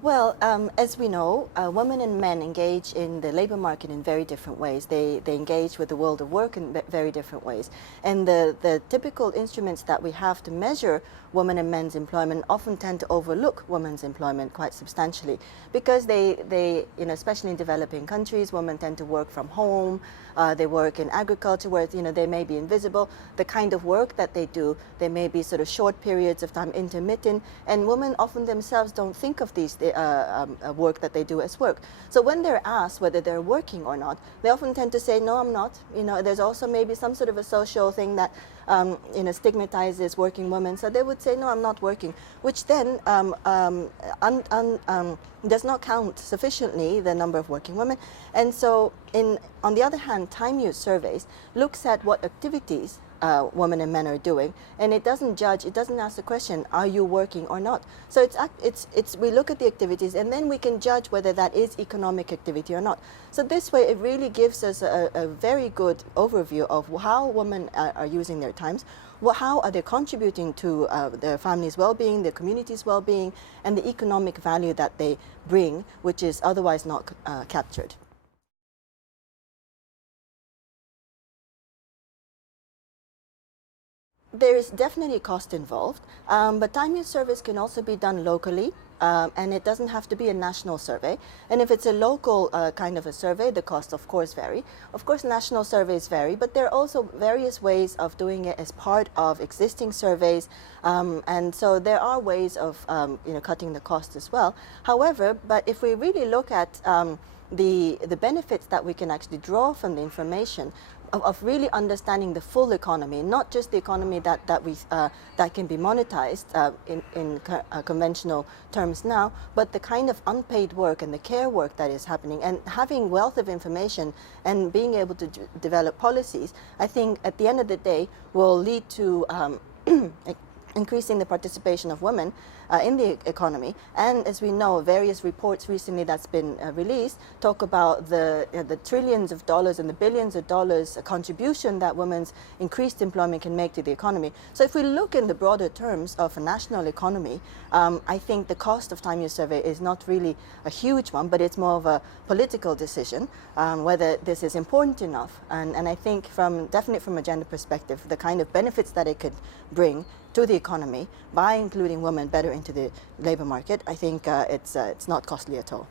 Well, as we know, women and men engage in the labor market in very different ways. They engage with the world of work in very different ways. And the typical instruments that we have to measure women and men's employment often tend to overlook women's employment quite substantially because especially in developing countries, women tend to work from home. They work in agriculture where, they may be invisible. The kind of work that they do, they may be sort of short periods of time, intermittent, and women often themselves don't think of these work that they do as work. So when they're asked whether they're working or not, they often tend to say, no, I'm not. There's also maybe some sort of a social thing that stigmatizes working women. So they would say, no, I'm not working, which then does not count sufficiently the number of working women. And so on the other hand, time use surveys looks at what activities women and men are doing, and it doesn't judge, it doesn't ask the question, are you working or not? So we look at the activities and then we can judge whether that is economic activity or not. So this way it really gives us a very good overview of how women are using their times, how are they contributing to their family's well-being, their community's well-being, and the economic value that they bring, which is otherwise not captured. There is definitely a cost involved, but time use surveys can also be done locally, and it doesn't have to be a national survey. And if it's a local kind of a survey, the costs of course vary. Of course, national surveys vary, but there are also various ways of doing it as part of existing surveys, and so there are ways of cutting the cost as well. However, but if we really look at the benefits that we can actually draw from the information, of really understanding the full economy, not just the economy that can be monetized in conventional terms now, but the kind of unpaid work and the care work that is happening, and having wealth of information and being able to develop policies, I think at the end of the day will lead to increasing the participation of women in the economy. And as we know, various reports recently that's been released talk about the trillions of dollars and the billions of dollars contribution that women's increased employment can make to the economy. So if we look in the broader terms of a national economy, I think the cost of time use survey is not really a huge one, but it's more of a political decision whether this is important enough. And I think definitely from a gender perspective, the kind of benefits that it could bring to the economy by including women better into the labor market, I think it's not costly at all.